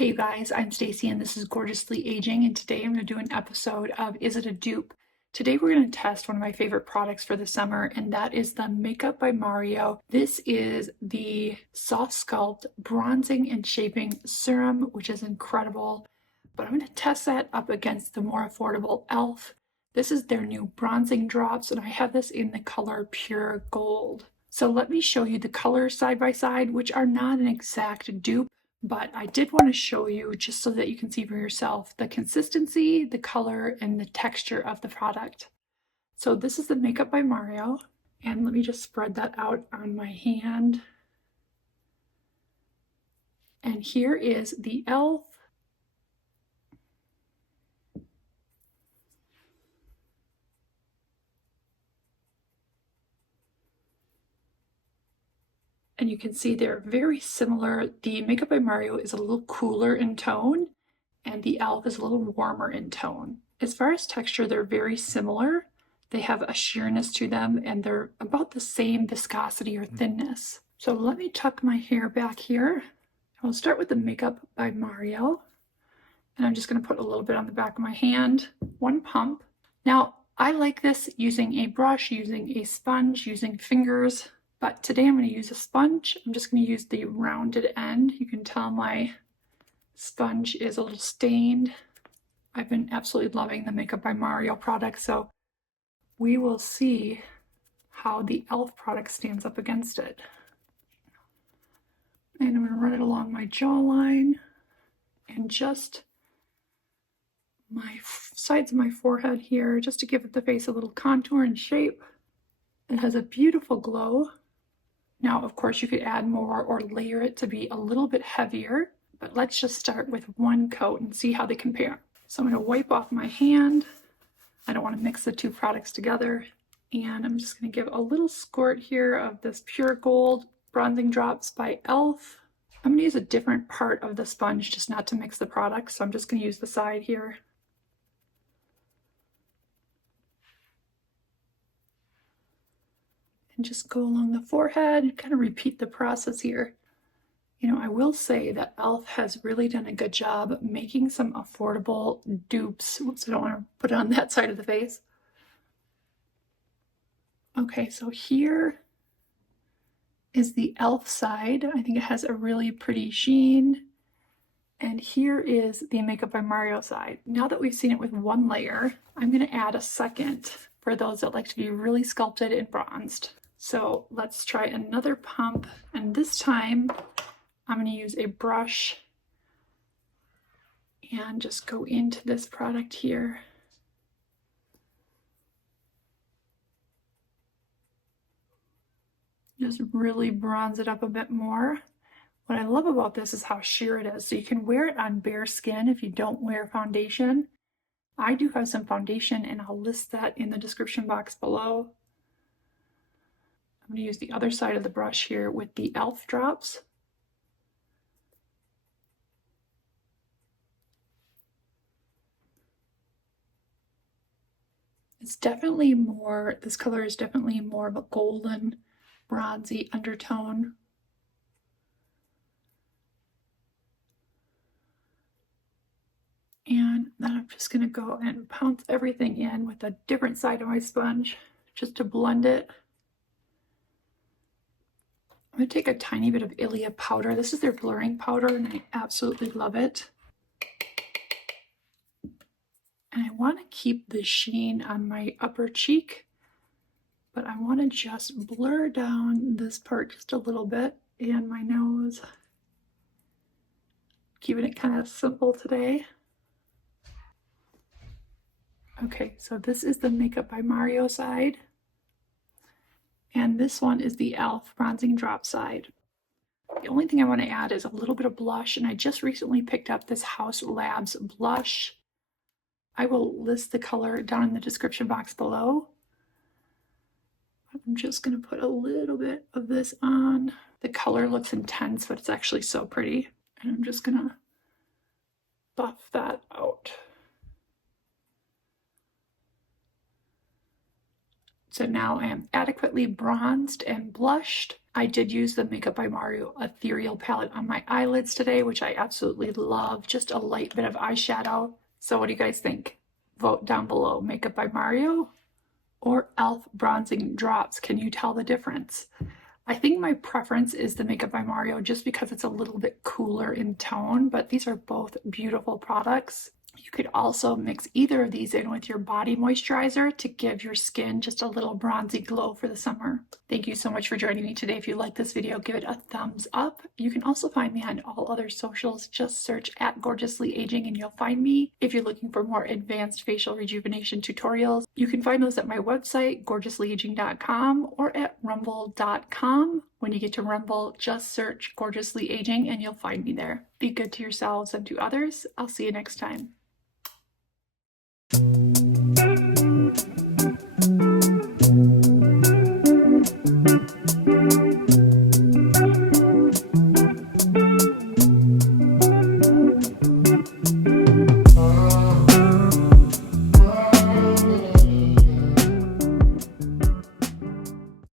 Hey you guys, I'm Stacy and this is Gorgeously Aging, and today I'm going to do an episode of Is It a Dupe? Today we're going to test one of my favorite products for the summer, and that is the Makeup by Mario. This is the Softsculpt Bronzing and Shaping Serum, which is incredible, but I'm going to test that up against the more affordable e.l.f. This is their new bronzing drops, and I have this in the color Pure Gold. So let me show you the colors side by side, which are not an exact dupe, but I did want to show you just so that you can see for yourself the consistency, the color, and the texture of the product. So this is the Makeup by Mario, and let me just spread that out on my hand. And here is the e.l.f. And you can see they're very similar. The Makeup by Mario is a little cooler in tone, and the e.l.f. is a little warmer in tone. As far as texture, they're very similar. They have a sheerness to them, and they're about the same viscosity or thinness. So let me tuck my hair back here. I'll start with the Makeup by Mario, and I'm just going to put a little bit on the back of my hand, one pump. Now, I like this using a brush, using a sponge, using fingers. But today I'm going to use a sponge. I'm just going to use the rounded end. You can tell my sponge is a little stained. I've been absolutely loving the Makeup by Mario product, so we will see how the e.l.f. product stands up against it. And I'm going to run it along my jawline and just my sides of my forehead here, just to give the face a little contour and shape. It has a beautiful glow. Now, of course, you could add more or layer it to be a little bit heavier, but let's just start with one coat and see how they compare. So I'm going to wipe off my hand. I don't want to mix the two products together. And I'm just going to give a little squirt here of this Pure Gold Bronzing Drops by e.l.f. I'm going to use a different part of the sponge just not to mix the products, so I'm just going to use the side here. And just go along the forehead and kind of repeat the process here. You know, I will say that e.l.f. has really done a good job making some affordable dupes. Oops, I don't want to put it on that side of the face. Okay, so here is the e.l.f. side. I think it has a really pretty sheen. And here is the Makeup by Mario side. Now that we've seen it with one layer, I'm going to add a second for those that like to be really sculpted and bronzed. So let's try another pump, and this time I'm going to use a brush and just go into this product here. Just really bronze it up a bit more. What I love about this is how sheer it is. So you can wear it on bare skin if you don't wear foundation. I do have some foundation, and I'll list that in the description box below. I'm going to use the other side of the brush here with the e.l.f. drops. It's definitely more, this color is definitely more of a golden, bronzy undertone. And then I'm just going to go and pounce everything in with a different side of my sponge just to blend it. I'm going to take a tiny bit of Ilia powder. This is their blurring powder, and I absolutely love it. And I want to keep the sheen on my upper cheek, but I want to just blur down this part just a little bit and my nose. Keeping it kind of simple today. Okay, so this is the Makeup by Mario side. And this one is the e.l.f. Bronzing Drop side. The only thing I want to add is a little bit of blush, and I just recently picked up this House Labs blush. I will list the color down in the description box below. I'm just going to put a little bit of this on. The color looks intense, but it's actually so pretty. And I'm just going to buff that out. It's So now I am adequately bronzed and blushed. I did use the Makeup by Mario Ethereal palette on my eyelids today, which I absolutely love. Just a light bit of eyeshadow. So what do you guys think? Vote down below. Makeup by Mario or e.l.f. bronzing drops? Can you tell the difference? I think my preference is the Makeup by Mario just because it's a little bit cooler in tone, but these are both beautiful products. You could also mix either of these in with your body moisturizer to give your skin just a little bronzy glow for the summer. Thank you so much for joining me today. If you like this video, give it a thumbs up. You can also find me on all other socials. Just search at Gorgeously Aging and you'll find me. If you're looking for more advanced facial rejuvenation tutorials, you can find those at my website, gorgeouslyaging.com, or at rumble.com. When you get to Rumble, just search Gorgeously Aging and you'll find me there. Be good to yourselves and to others. I'll see you next time.